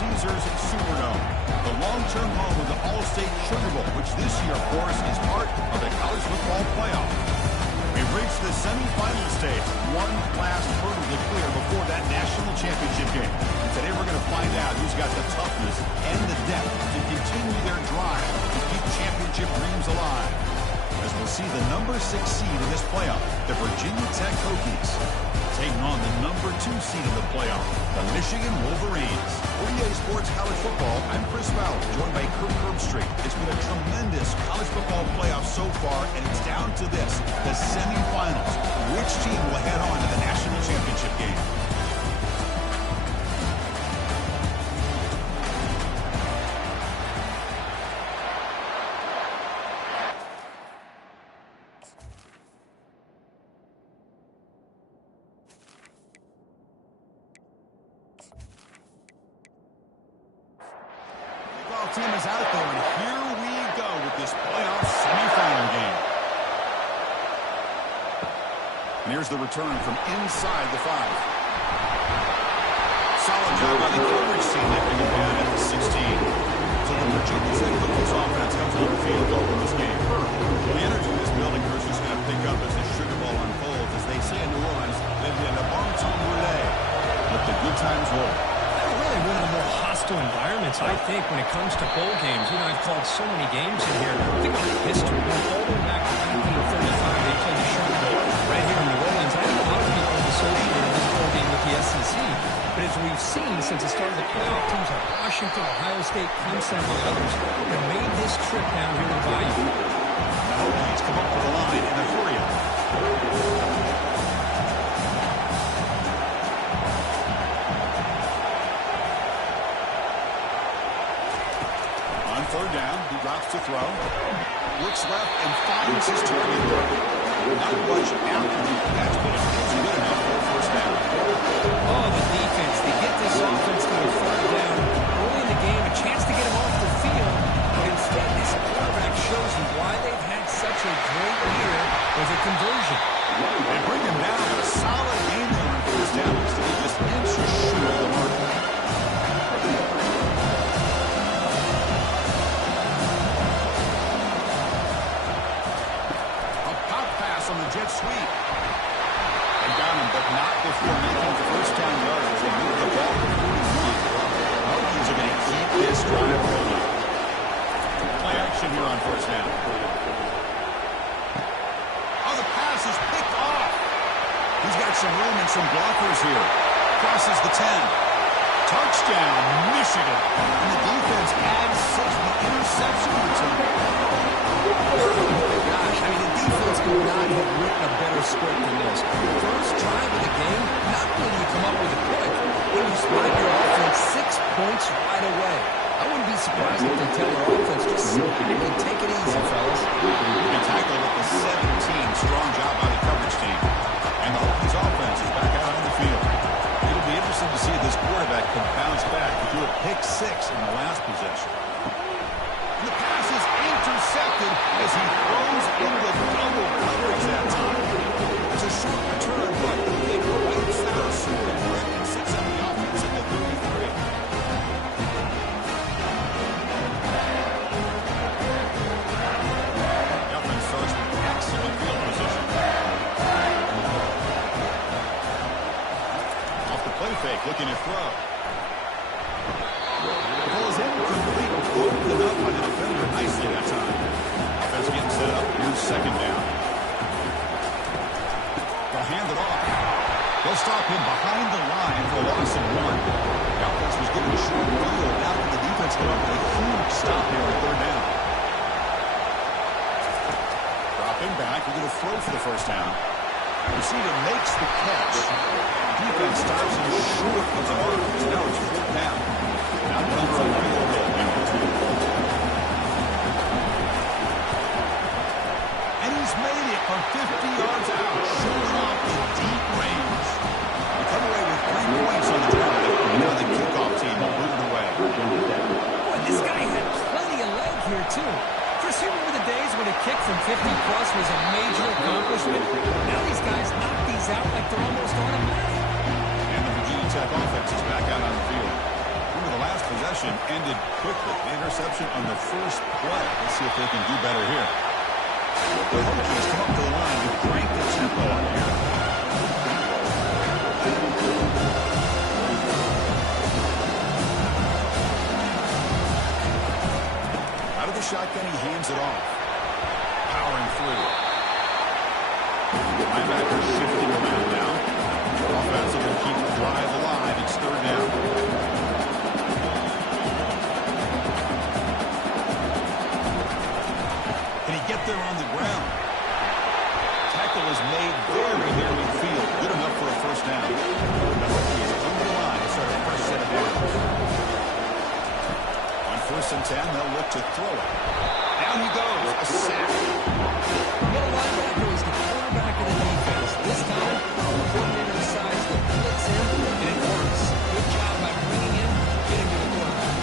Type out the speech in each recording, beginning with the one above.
Caesars Superdome, the long-term home of the All-State Sugar Bowl, which this year, of course, is part of the college football playoff. We've reached the semifinal stage, one last hurdle to clear before that national championship game. And today we're going to find out who's got the toughness and the depth to continue their drive to keep championship dreams alive. As we'll see the number 6 seed in this playoff, the Virginia Tech Hokies, taking on the number 2 seed in the playoff, the Michigan Wolverines. For EA Sports College Football, I'm Chris Fowler, joined by Kirk Herbstreit. It's been a tremendous college football playoff so far, and it's down to this, the semifinals. Which team will head on to the national championship game? Team is out there, and here we go with this playoff semifinal game. And here's the return from inside the 5. Solid job by the coverage team. They bring it down at the 16. So the Virginia Tech Hokies offense comes on the field to open this game. The energy in this building is just going to pick up as the Sugar Bowl unfolds. As they say in New Orleans, in the bon temps brûlée. Let the good times roll. Really one of the more hostile environments, I think, when it comes to bowl games. You know, I've called so many games in here. Think about history. Going all the way back to 1935, they played the Sugar Bowl right here in New Orleans. I think a lot of people have associated this bowl game with the SEC. But as we've seen since the start of the playoff, teams like Washington, Ohio State, Clemson, among others, have made this trip down here to the Bayou. The Hokies come up with the line in a hurry. Third down, he drops to throw. Looks left and finds his target. Not much after the catch, but it's good enough for a first down. Oh, the defense. They get this offense to a third down. Early in the game, a chance to get him off the field. But instead, this quarterback shows you why they've had such a great year with a conversion. They bring him down a solid game there on first down. So they just inch short of the mark. On the jet sweep. They got him, but not before making the first down yardage. They move the ball to 41. Hokies are going to keep this drive rolling. Play action here on first down. Oh, the pass is picked off. He's got some room and some blockers here. Crosses the 10. Touchdown, Michigan. And the defense adds 6 with interception return. Gosh, I mean, the defense could not have written a better script than this. First drive of the game, not only do you come up with a pick, but you spike your offense 6 points right away. I wouldn't be surprised if they tell their offense to sit back and take it easy, fellas. They tackled at the 17. Strong job by the coverage team. And the Hokies offense is back out on the field. It'll be interesting to see if this quarterback can bounce back to do a pick 6 in the last possession. And the pass is intercepted as he throws into double coverage that time. It's a short return, but they go wipes out short of Rick and sits on the offense at the 33. The offense starts with excellent field position. Off the play fake, looking to throw. The ball is incomplete. Opened up by the defender nicely that time. Offense getting set up. Here's second down. They'll hand it off. They'll stop him behind the line for a loss of 1. The offense was given a short field. Now can the defense get up with a huge stop here on third down. Drop him back. We're going to throw for the first down. Receiver makes the catch. Defense stops him short of the mark. Now it's fourth down. Now comes the field goal number 2. And he's made it from 50 yards out, shooting off the deep range. They come away with 3 points on the drive. Now the kickoff team will move it away. Boy, this guy had plenty of leg here, too. First, you remember the days when a kick from 50-plus was a major accomplishment? Now these guys knock these out like they're almost automatic. And the Virginia Tech offense is back out on the field. Remember the last possession ended quickly. The interception on the first play. Let's see if they can do better here. The Hokies come up to the line to crank the tempo on here. Out of the shotgun, he hands it off. Powering through. Linebacker shifting around now. Offense will keep the drive alive. It's third down. Can he get there on the ground? Tackle is made very near midfield. Good enough for a first down. The Hokies over the line to start a fresh set of downs. On 1st and 10, they'll look to throw it. Down he goes. A sack. Middle linebacker is the quarterback of the defense. This time, the coordinator decides to blitz him, and it works. Good job by bringing him, getting to the quarterback.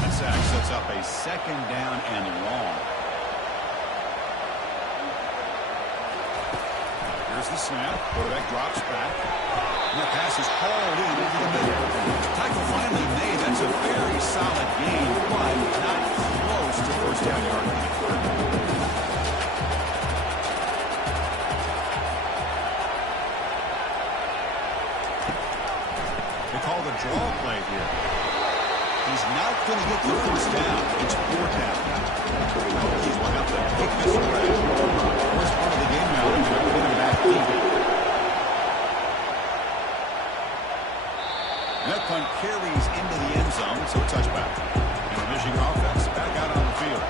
That sack sets up a 2nd down and long. Here's the snap. Quarterback drops back. And the pass is hauled in over the middle. Tackle finally made. That's a very solid gain, but not close to first down yardage. They call the draw play here. He's not going to get the first down. It's 4th down now. The Hokies will have to kick this away. First part of the game now, they're going to put him back deep. That punt carries into the end zone, so a touchback. And the Michigan offense back out on the field.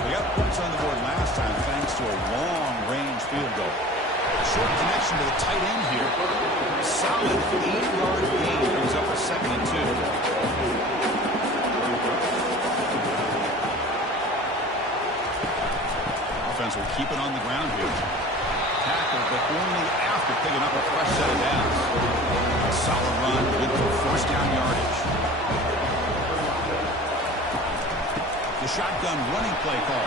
They got points on the board last time thanks to a long-range field goal. A short connection to the tight end here. A solid 8-yard gain brings up a 2nd and 2. Offense will keep it on the ground here. Tackled, but only after picking up a fresh set of downs. A solid run with the first down yardage. The shotgun running play call.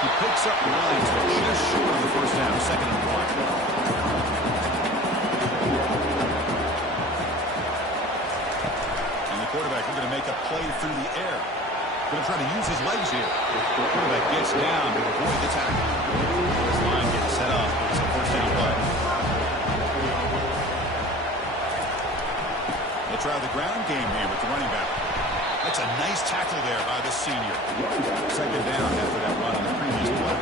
He picks up lines, but just short of the first down, 2nd and 1. And the quarterback is going to make a play through the air. Going to try to use his legs here. The quarterback gets down to avoid the tackle. This line gets set up. It's a first down play. They'll try the ground game here with the running back. That's a nice tackle there by the senior. 2nd down after that run on the previous play.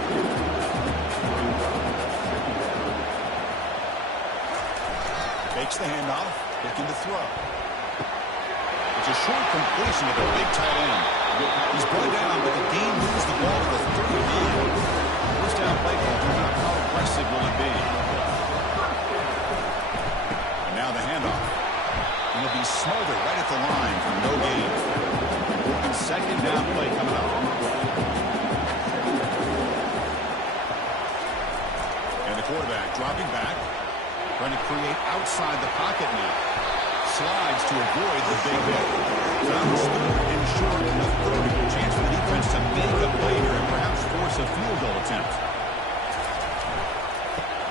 Takes the handoff, looking to throw. It's a short completion with a big tight end. He's brought down, but the game moves the ball to the 39. First down play call. How aggressive will it be? And now the handoff. And it'll be smothered right at the line for no gain. And 2nd down play coming up. And the quarterback dropping back. Trying to create outside the pocket now. Slides to avoid the big hit. Found the speed and short enough third. Chance for the defense to make a play here and perhaps force a field goal attempt.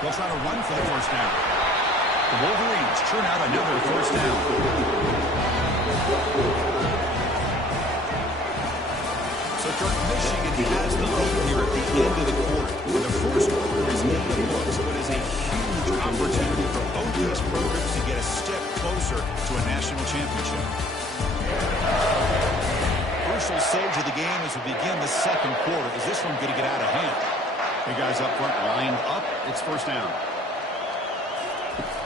They'll try to run for the first down. The Wolverines churn out another first down. So Kirk, Michigan has the lead here at the end of the quarter. The first quarter is in the books, but is a huge opportunity for both these programs to get a step closer to a national championship. Crucial stage of the game as we begin the 2nd quarter. Is this one going to get out of hand? The guys up front lined up. It's first down.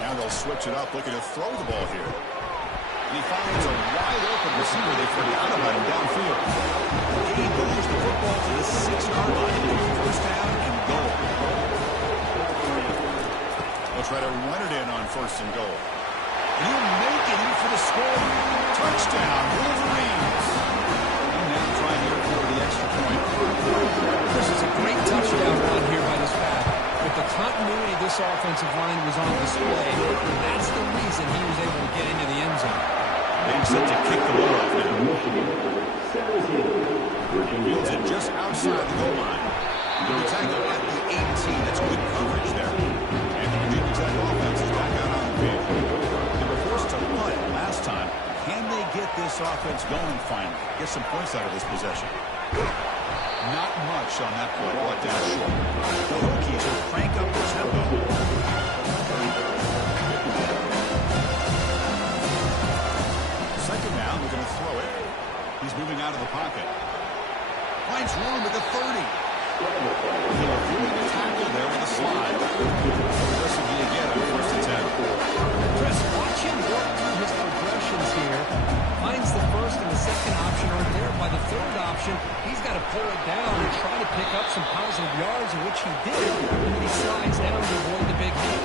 Now they'll switch it up, looking to throw the ball here. And he finds a wide-open receiver. They forgot about him downfield. He moves the football to the 6-yard line. First down and goal. They'll try to run it in on 1st and goal. And he'll make it in for the score. Touchdown, Wolverines. And now trying here for the extra point. This is a great touchdown run here by this back. With the continuity this offensive line was on display, that's the reason he was able to get into the end zone. Being set to kick the ball off now. Fields it just outside the goal line. The tackle at the 18. That's good coverage there. Can they get this offense going finally? Get some points out of this possession. Not much on that play. Brought down short. The Hokies will crank up the tempo. Second down, we're going to throw it. He's moving out of the pocket. Finds room at the 30. He'll avoid the tackle there with a slide. This will be again on first and 10. Chris, watch him work through his progressions here. Finds the first and the second option are there. By the third option, he's got to pull it down and try to pick up some positive yards, in which he did, and then he slides down to avoid the big hit.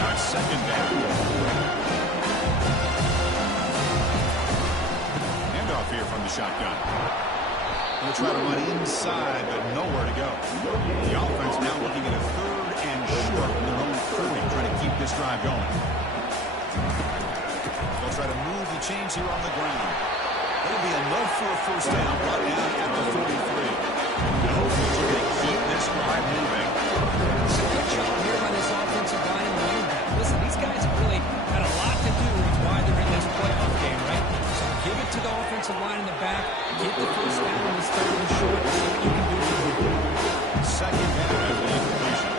Now it's second down. Handoff here from the shotgun. Going to try to run inside, but nowhere to go. The offense now looking at a third and short in their own 40, trying to keep this drive going. They'll try to move the chains here on the ground. It'll be enough for a first down, brought down at the 43. The Hokies are going to keep this drive moving. It's a good job here by this offensive line and the running back. Listen, these guys have really had a lot to do with why they're in this playoff game, right? So give it to the offensive line in the back, get the first down in this third and short, and see what you can do from here. Second down after the incompletion.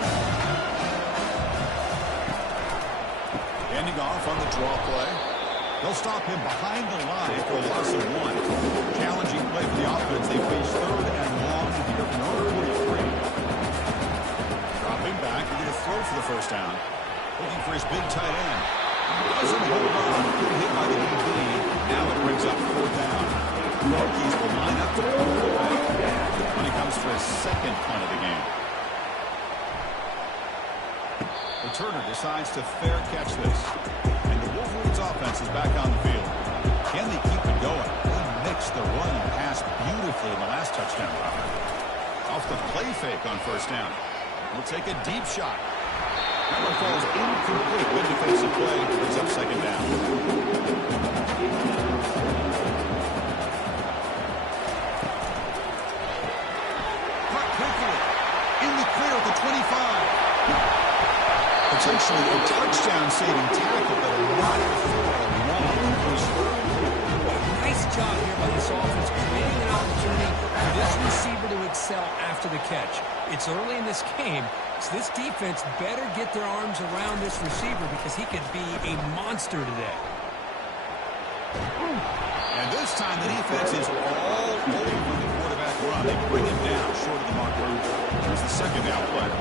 Handing off on the draw play. They'll stop him behind the line for a loss of 1. Challenging play for the offense. They face third and long here from their 43. Dropping back. He's going to throw for the first down. Looking for his big tight end. Doesn't hold on. Good hit by the DB. Now it brings up fourth down. The Hokies will line up to pull it away when he comes for his second punt of the game. Returner decides to fair catch this. And the Wolverines offense is back on the field. Can they keep it going? They mixed the run and pass beautifully in the last touchdown drive. Off the play fake on first down. We'll take a deep shot. That one falls incomplete. Good defensive play. Brings up second down. Caught quickly. In the clear at the 25. Potentially a touchdown-saving tackle, but not before a long completion. Nice job here by this offense, creating an opportunity for this receiver to excel after the catch. It's early in this game, so this defense better get their arms around this receiver because he could be a monster today. And this time the defense is all over the quarterback run. They bring him down short of the marker. Here's the second down play.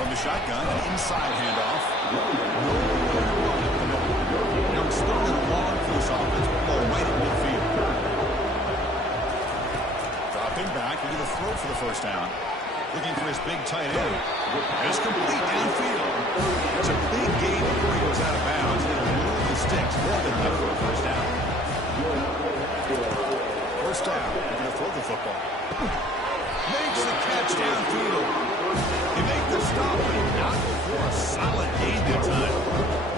From the shotgun, an inside handoff. Now it's third and long for this offense. Ball right at midfield. Dropping back, we're going to throw for the first down. Looking for his big tight end. And it's complete downfield. It's a big gain before he goes out of bounds. It'll move the sticks more than enough for a first down. First down, we're going to throw the football. Makes the catch downfield. They make the stop, but not before a solid gain that time.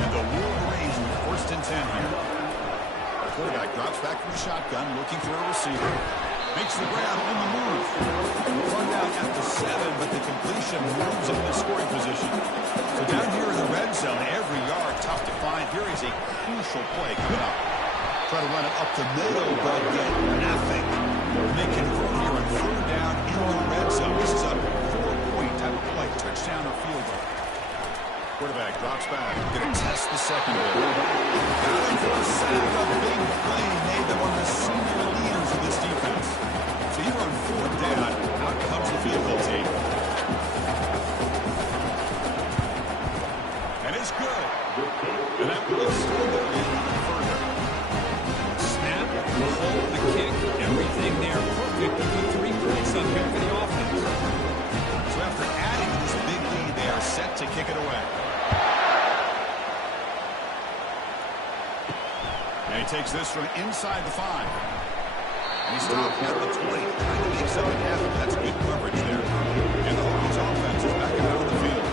And the Wolverines in first and 10 here. The quarterback drops back from the shotgun, looking for a receiver. Makes the grab on the move. Run down at the 7, but the completion moves him into scoring position. So down here in the red zone, every yard tough to find. Here is a crucial play coming up. Try to run it up the middle, but get nothing. They convert here on third down in the red zone. This is a 4-point type of play, touchdown or field goal. Quarterback drops back. Going to test the secondary. Got him for a sack. A big play made them one of the senior leaders of this defense. So here on fourth down, out comes the field goal team. And it's good. And that will extend their lead even further. Snap, the hold, the kick, everything there perfect to put 3 points up here for the offense. So after adding to this big lead, they are set to kick it away. And he takes this from inside the 5. And he stopped at the 20. Trying to make something happen. That's good coverage there. And the Hokies offense is back out on the field.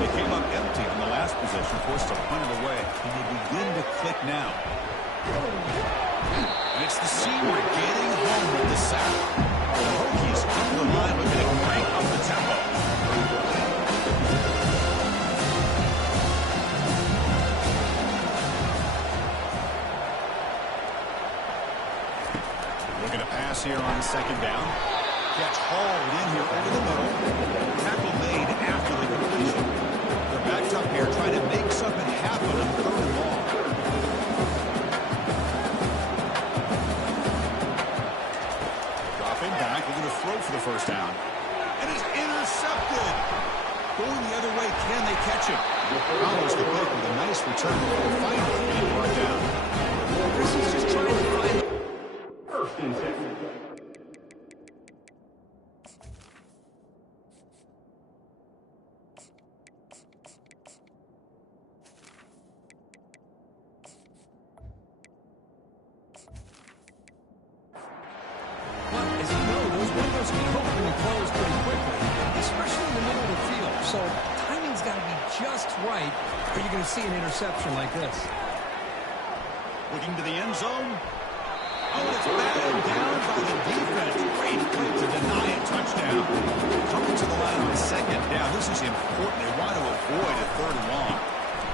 They came up empty on the last possession, forced to punt it away. And they begin to click now. And it's the senior getting home with the sack. The Hokies up the line looking to crank up the tempo. here on second down. Gets hauled in here over the middle. Tackle made after the completion. They're backed up here trying to make something happen on third and long. Dropping back, we're going to throw for the first down. And it's intercepted. Going the other way, can they catch it? Follows the pick with a nice return before finally being brought down. Chris is just trying to find first and 10. Right, or you're going to see an interception like this. Looking to the end zone. Oh, it's batted down by the defense. Great play to deny a touchdown. Coming to the line on second down. This is important. They want to avoid a third and long.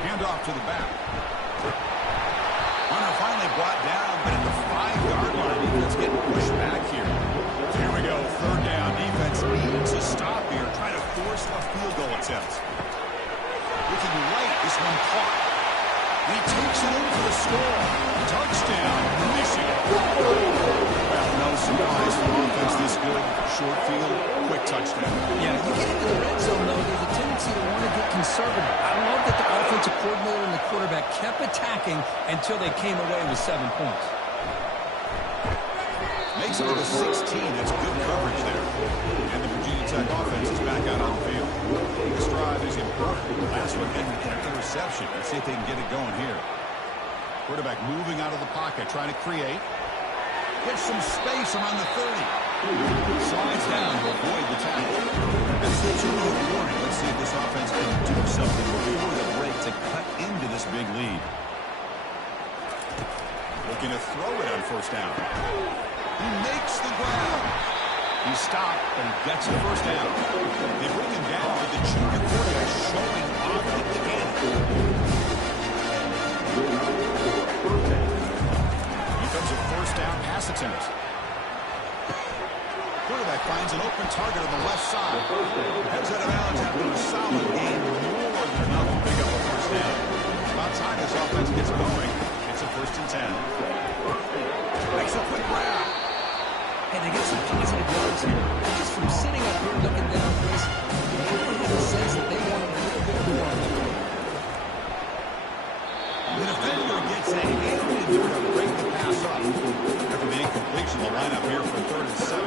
Hand off to the back. Hunter finally brought down, but at the 5-yard line, defense getting pushed back here. Here we go, third down. Defense needs a stop here. Try to force a field goal attempt. Looking right, this one caught. And he takes it in for the score. Touchdown, Michigan. Well, no surprise for offense this good. Short field, quick touchdown. Yeah, you get into the red zone, though, there's a tendency to want to get conservative. I love that the offensive coordinator and the quarterback kept attacking until they came away with 7 points. Makes it to the 16. That's good coverage there. And the Virginia Tech offense is back out on the field. This drive is important. Last one ended in an interception. Let's see if they can get it going here. Quarterback moving out of the pocket, trying to create. Gets some space around the 30. Slides down to avoid the tackle. This is a 2-minute warning. Let's see if this offense can do something before the break to cut into this big lead. Looking to throw it on first down. He makes the grab. He stopped, but he gets the first down. They bring him down, but the junior quarterback showing off the cannon. Defensive first down pass attempt. Quarterback finds an open target on the left side. Heads out of bounds after a solid game. More than enough to pick up a first down. About time this offense gets going. It's a first and 10. Makes a quick grab. Hey, they get some positive yards here. Just from sitting up here looking down, Chris, you have to have a sense that they want a little bit more. The defender gets a hand in there to break the pass up. After the incompletion, the lineup here for third and 7.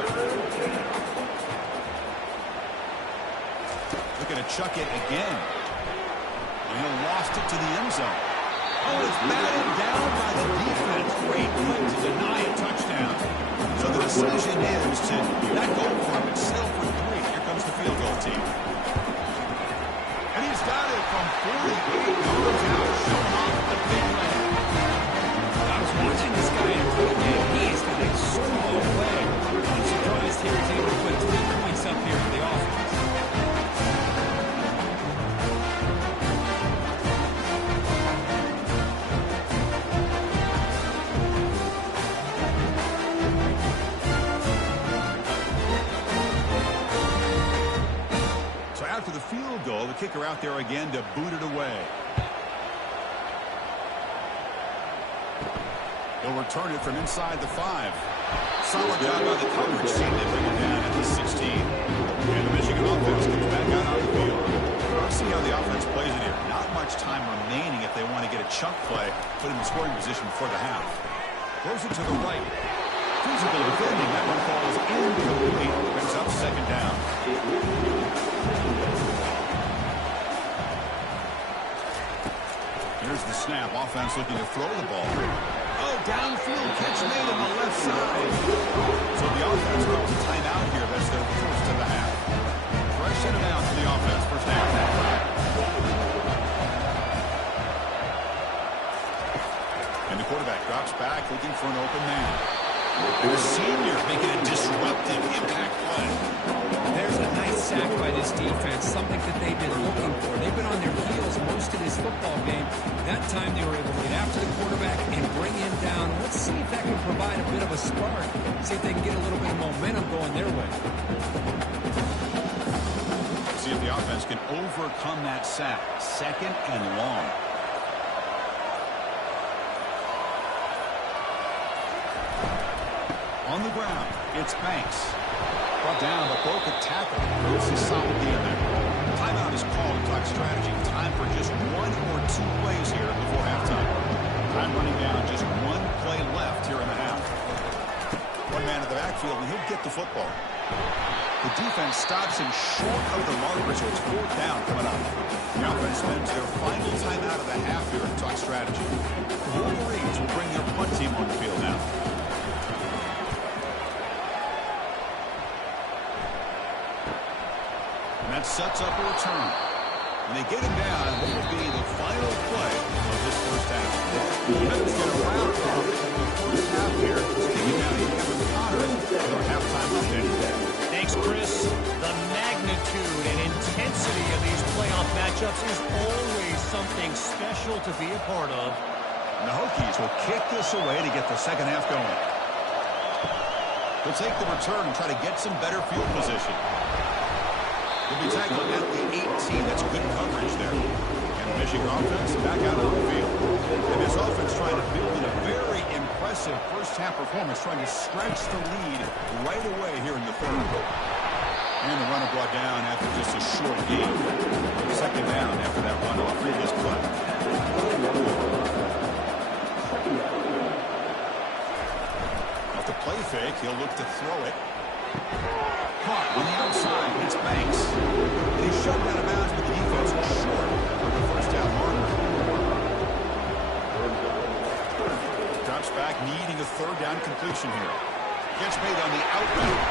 Looking to chuck it again. And he lost it to the end zone. Oh, it's batted down by the defense. Great play to deny a touchdown. So the decision is to not go for him. It's still for 3. Here comes the field goal team. And he's got it from 48 yards out. Showing off the big man. I was watching this guy in the game. He has got a so long way. I'm surprised here he's able to put 3 points up here for the offense. After the field goal, the kicker out there again to boot it away. He'll return it from inside the 5. Solid job by the coverage team to bring it down at the 16. And the Michigan offense comes back out on the field. Let's see how the offense plays it here. Not much time remaining if they want to get a chunk play, put him in scoring position before the half. Throws it to the right. Physical defending. That one falls incomplete. Brings up second down. Here's the snap. Offense looking to throw the ball. Oh, downfield catch made on the left side. So the offense calls a timeout here. That's their first of the half. Fresh set of down for the offense. First half. And the quarterback drops back looking for an open man. And the senior making a disruptive impact play. There's a nice sack by this defense, something that they've been looking for. They've been on their heels most of this football game. That time they were able to get after the quarterback and bring him down. Let's see if that can provide a bit of a spark. See if they can get a little bit of momentum going their way. See if the offense can overcome that sack. 2nd and long. On the ground, it's Banks. Brought down, but broke a tackle. Bruce is solidly in there. Timeout is called to talk strategy. Time for just 1 or 2 plays here before halftime. Time running down, just 1 play left here in the half. One man at the backfield, and he'll get the football. The defense stops him short of the marker, so it's 4th down coming up. The offense spends their final timeout of the half here to talk strategy. The Wolverines will bring their punt team on the field now. And that sets up a return. When they get him down, what will be the final play of this first half? The Minutes get a wrap up the first half here. Taking down Kevin Connor with our halftime update. Thanks, Chris. The magnitude and intensity of these playoff matchups is always something special to be a part of. And the Hokies will kick this away to get the second half going. They'll take the return and try to get some better field position. They'll be tackled at the 18. That's good coverage there. And the Michigan offense back out on the field. And this offense trying to build a very impressive first-half performance, trying to stretch the lead right away here in the third. And the runner brought down after just a short gain. 2nd down after that run on the previous play. Off the play fake, he'll look to throw it. Caught on the outside. It's Banks. He's shoved out of bounds, but the defense was short of the first down marker. Drops back, needing a 3rd down completion here. Gets made on the out route.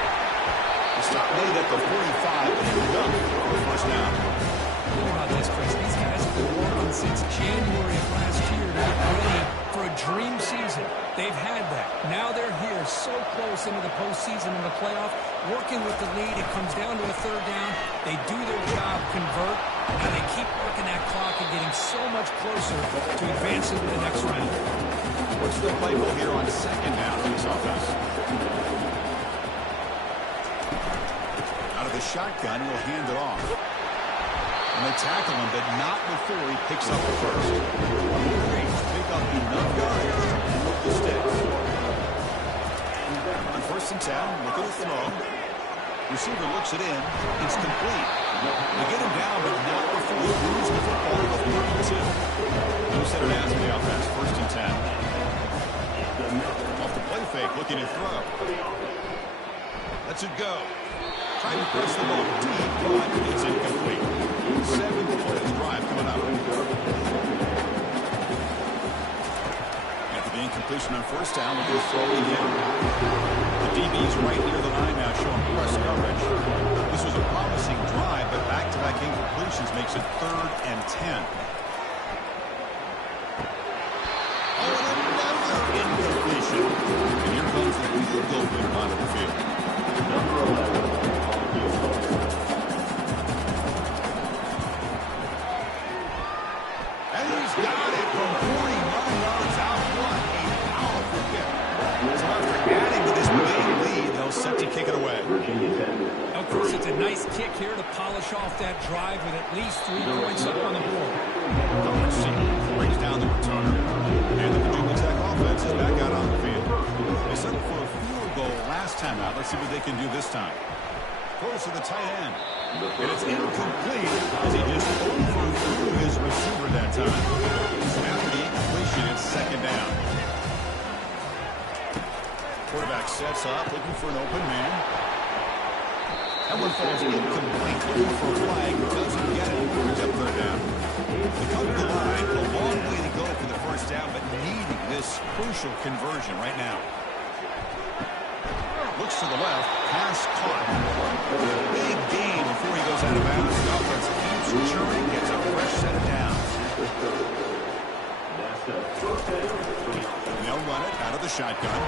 The stop made at the 45, but he was done for the first down. Think about this, Chris. These guys have been working since January of last year to get ready for a dream season. They've had that. Now they're here so close into the postseason and the playoff, working with the lead. It comes down to a 3rd down. They do their job, convert. Now they keep working that clock and getting so much closer to advancing to the next round. What's the play call here on 2nd down for this offense? Out of the shotgun, he'll hand it off. And they tackle him, but not before he picks up the first. Wolverines pick up enough yards to move the sticks. On 1st and 10, look at the throw. Receiver looks it in. It's complete. They get him down, but not before he moves the football to the 42. No set it as for the offense. 1st and 10. Off the play fake, looking to throw. Lets it go. Trying to press the ball deep, but it's incomplete. 7th play of the drive coming up. After the incompletion on 1st down, looking to throw it again. The DB's right near the line now, showing press coverage. This was a promising drive, but back-to-back incompletions makes it 3rd and 10. Oh, and another incompletion. And here comes the field goal put onto the field. Number 11. And he's got it from 49 yards out front. A powerful kick. So after adding to this big lead, they'll set to kick it away. Of course, it's a nice kick here to polish off that drive with at least 3 points up on the board. Coverage team brings down the returner. And the Virginia Tech offense is back out on the field. They settled for a field goal last time out. Let's see what they can do this time. Throws to the tight end. And it's incomplete as he just overthrew his receiver that time. So after the incompletion, it's 2nd down. Quarterback sets up, looking for an open man. That one falls incomplete, looking for a flag, doesn't get it, brings up 3rd down. They come to the line, a long way to go for the first down, but needing this crucial conversion right now. Looks to the left, pass caught. Big gain before he goes out of bounds. The offense keeps churning, gets a fresh set of downs. They'll run it out of the shotgun.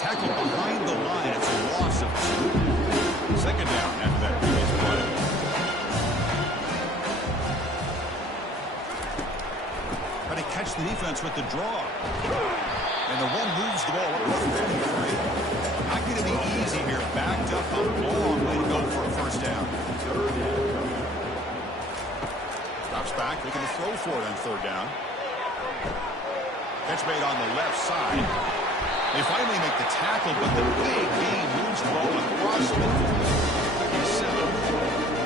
Tackled behind the line. It's a loss of 2. 2nd down after that previous play. catch the defense with the draw. And the one moves the ball across 33. Not going to be easy here. Backed up a long way to go for a first down. Drops back, looking to throw for it on third down. Catch made on the left side. They finally make the tackle, but the big gain moves the ball across midfield.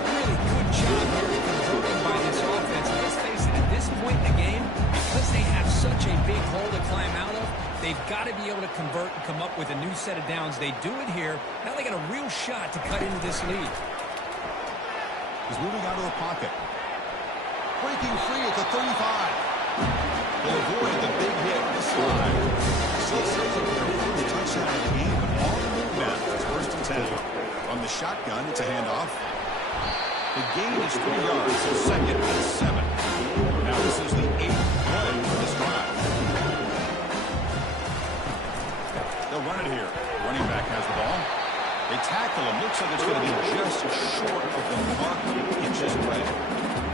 Really good job here converting by this offense. Let's face it, at this point in the game, because they have such a big hole to climb out of, they've got to be able to convert and come up with a new set of downs. They do it here. Now they got a real shot to cut into this lead. He's moving out of the pocket. Breaking free at the 35. They avoid the big hit this slide. Still searching for their first touchdown of the game, but on the move now. It's first and 10. On the shotgun, it's a handoff. The gain is 3 yards, so second and 7. Now this is the 8th play for this drive. They'll run it here. Running back has the ball. They tackle him. Looks like it's going to be just short of the mark, inches away.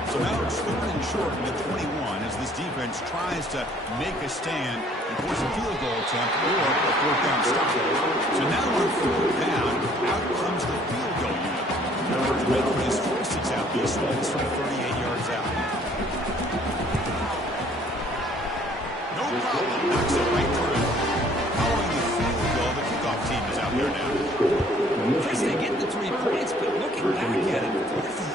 So now it's 3rd and short at 21 as this defense tries to make a stand and force a field goal attempt or a 4th down stop. So now on 4th down, out comes the field goal unit. Making his first attempt, he swings from 38 yards out. No problem, knocks it right through. Following the field goal, the kickoff team is out there now. First they get the 3 points, but looking back at it,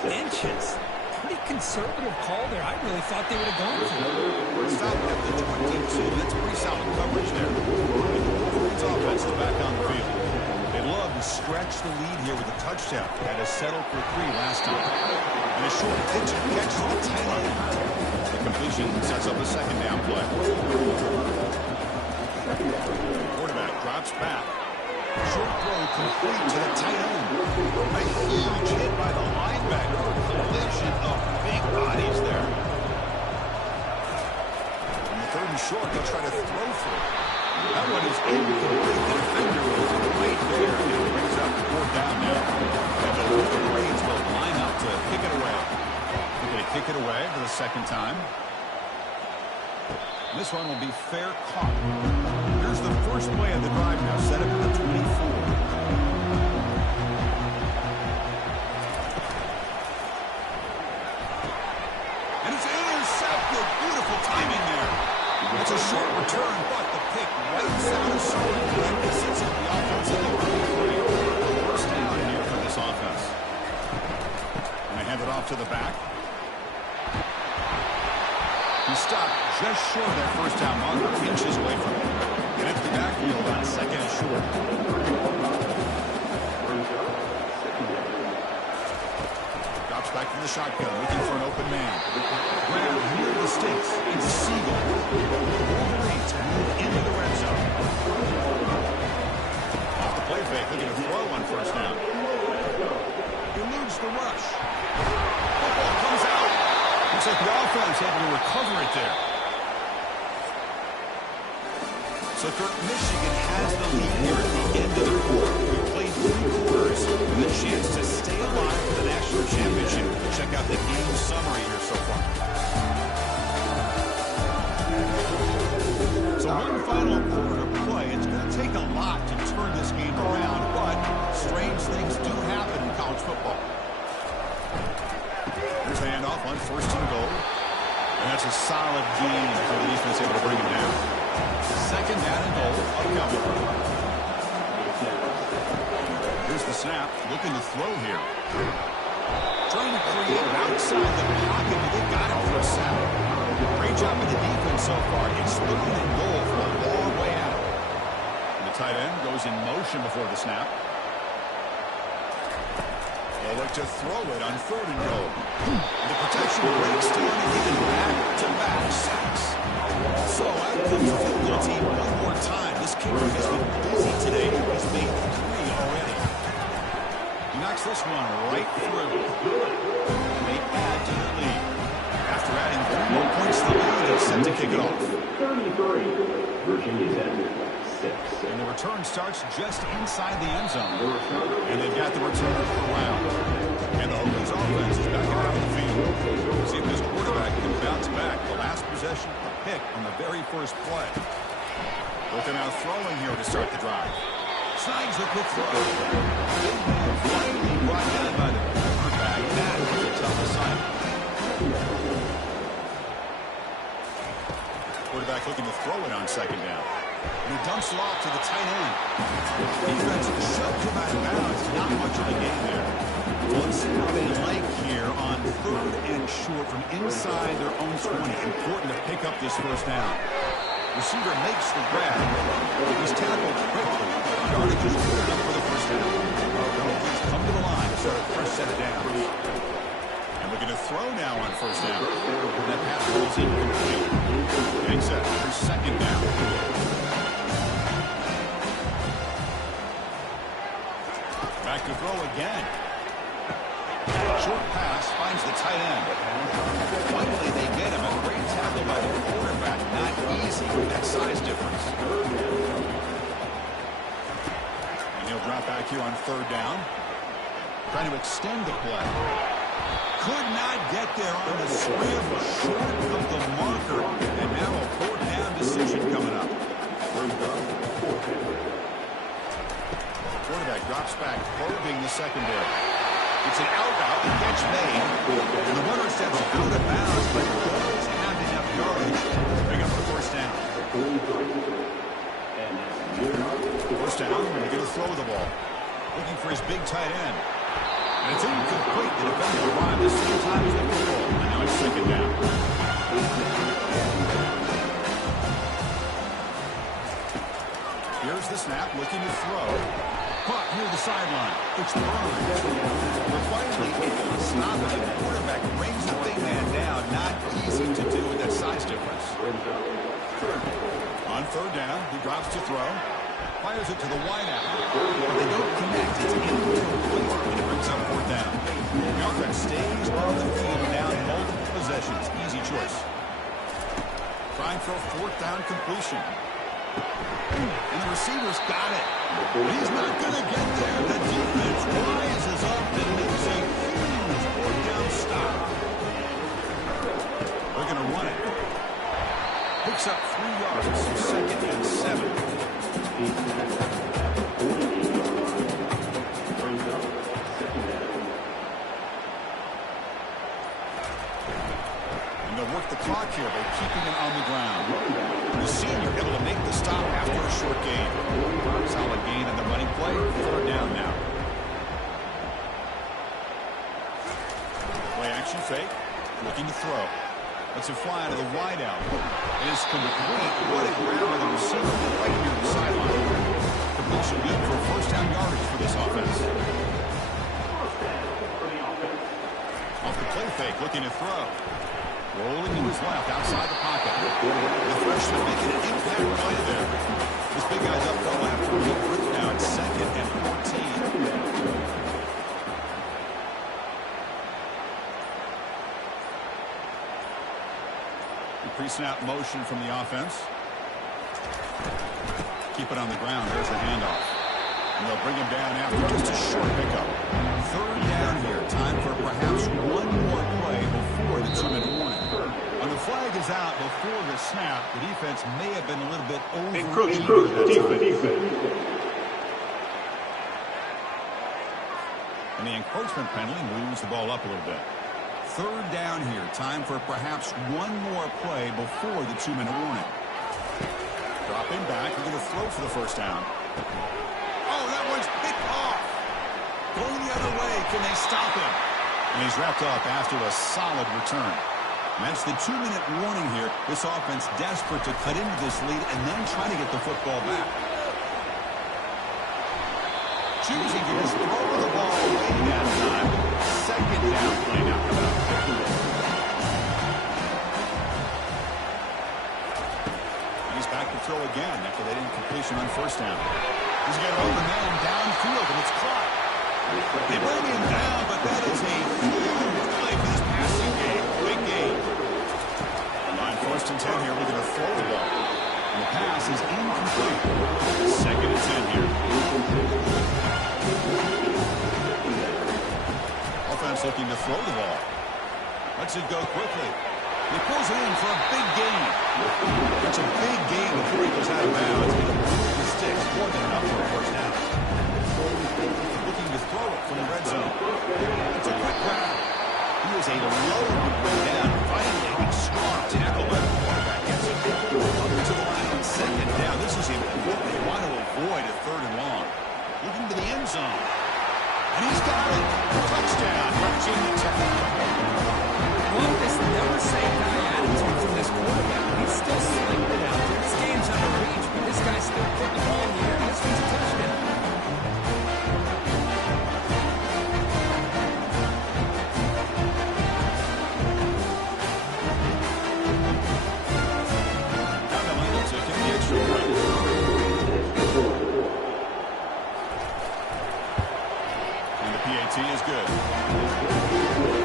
4 inches. Pretty conservative call there. I really thought they would have gone for it. Stop at the 22. That's pretty solid coverage there. It's offense is back on the field. They love to stretch the lead here with a touchdown. Had to settle for 3 last time. And a short pitch and catch to the tight end. The completion sets up a 2nd down play. Quarterback drops back. Short throw complete to the tight end. A huge hit by the linebacker. Collision of big bodies there. On the 3rd and short, they'll try to throw for it. That one is incomplete. The defender was right there. And it brings up 4th down now. And the Wolverines will line up to kick it away. They're going to kick it away for the 2nd time. This one will be fair caught. Here's the first play of the drive now, set up at the 24. And it's intercepted. Beautiful timing there. It's a short return, but the pick wipes out a short. And sets up the offense at the 33. First down here for this offense. And they hand it off to the back. He stopped just short of that first down marker, inches away from it. And it's the backfield on 2nd and short. Drops back from the shotgun, looking for an open man. Grab near the sticks. It's Siegel. Wolverines move into the red zone. Off the play fake, looking to throw on first down. Eludes the rush. Football comes out. Looks like the offense able to recover it there. So Michigan has the lead here at the end of the quarter. We've played 3 quarters with a chance to stay alive for the national championship. Check out the game summary here so far. So one final quarter to play. It's going to take a lot to turn this game around, but strange things do happen in college football. Here's the handoff on 1st and goal. And that's a solid gain for the defense able to bring him down. 2nd down and goal, upcoming. Here's the snap, looking to throw here. Trying to create outside the pocket, but they got him for a sack. Great job of the defense so far. It's 3rd and goal from a long way out. And the tight end goes in motion before the snap. They look to throw it on 3rd and goal. The protection breaks down again. Back-to-back sacks. So out comes the field goal team one more time. This kicker has been busy today. He's made 3 already. He knocks this one right through. They add to the lead. After adding 3 more points to the lead, they're set to kick it off. 33. Virginia's ended. And the return starts just inside the end zone. And they've got the return around. And the Hokies offense is back out on the field. See if this quarterback can bounce back. The last possession pick on the very first play. Looking out throwing here to start the drive. Snags the quick throw. Big man finally brought down by the quarterback. That was a tough assignment. Quarterback looking to throw it on second down. And he dumps it off to the tight end. Defense shoved him out of bounds. Not much of a gain there. Let's see what they like here on third and short from inside their own 20. Important to pick up this first down. Receiver makes the grab. He was tackled quickly. Yardage is good enough for the first down. He's come to the line to start a fresh set of downs. And looking to throw now on first down. And that pass ball's incomplete. Takes that for second down. Back to throw again. Short pass finds the tight end. Finally, they get him. A great tackle by the quarterback. Not easy with that size difference. And he'll drop back here on third down. Trying to extend the play. Could not get there on the scramble. Short of the marker. And now a fourth down decision coming up. Quarterback drops back, probing the secondary. It's an out-out, the catch made. And the runner steps out of bounds, but does have enough yardage to bring up the first down. First down, they're going to throw the ball. Looking for his big tight end. And it's incomplete. The defender arrived the same time as the football. And now it's second down. Here's the snap, looking to throw. Caught near the sideline. It's Burns. We're finally able to stop it. The quarterback brings the big man down. Not easy to do with that size difference. On third down, he drops to throw. Fires it to the wideout. But they don't connect. It's incomplete. And it brings up fourth down. The offense stays on the field down multiple possessions. Easy choice. Trying for a fourth down completion. And the receiver's got it. But he's not going to get there. The defense rises up and makes a huge fourth down stop. They're going to run it. Picks up 3 yards. Second and 7. And they'll work the clock here by keeping it on the ground. The senior able to make the stop after a short gain. Solid gain in the running play. Third down now. Play action fake. Looking to throw. Lets it fly out of the wideout. It is complete. What a grab by the receiver right near the sideline. Completion good for first down yardage for this offense. Off the play fake. Looking to throw. Rolling to his left, outside the pocket. The freshman making an impact play there. This big guy's up low after a big group now. It's second and 14. The pre-snap motion from the offense. Keep it on the ground. There's the handoff. And they'll bring him down after just a short pickup. Third down here. Time for perhaps one more play before the 2-minute warning. When the flag is out before the snap, the defense may have been a little bit and the encroachment penalty moves the ball up a little bit. Third down here. Time for perhaps one more play before the 2-minute warning. Dropping back. We're going to throw for the first down. Oh, that one's picked off. Going the other way. Can they stop him? And he's wrapped up after a solid return. And that's the 2-minute warning here. This offense desperate to cut into this lead and then try to get the football back. Choosing to just throw the ball away that time. Second down play now coming up. He's back to throw again after that incompletion on first down. He's got an open man downfield, and it's caught. They bring him down, but that is a huge play for this passing game. Big game. On first and 10 here, we're going to throw the ball. And the pass is incomplete. Second and 10 here. Offense looking to throw the ball. Lets it go quickly. He pulls it in for a big gain. It's a big gain before he goes out of bounds. It'll move the sticks more than enough for a first down. Looking to throw it from the red zone. It's a quick grab. He is a load way down. Finally, a strong tackle by the quarterback. Gets it up to the line on second down. This is important. They want to avoid a third and long. Looking to the end zone. And he's got it. Touchdown. Virginia Tech. Well, this never say die attitude from this quarterback. He's still slinging it out there. This game's out of reach, but this guy's still putting the ball in the air. This one's a touchdown. PAT is good.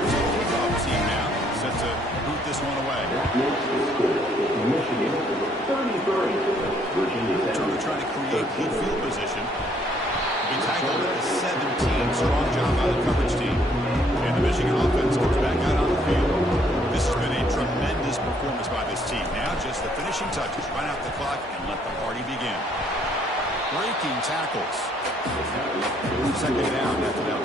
So the kickoff team now set to boot this one away. Michigan, 33. Virginia Tech. Trying to create good field position. Be tackled at the 17. Strong job by the coverage team. And the Michigan offense comes back out on the field. This has been a tremendous performance by this team. Now just the finishing touches. Run out the clock and let the party begin. Breaking tackles. Second down after that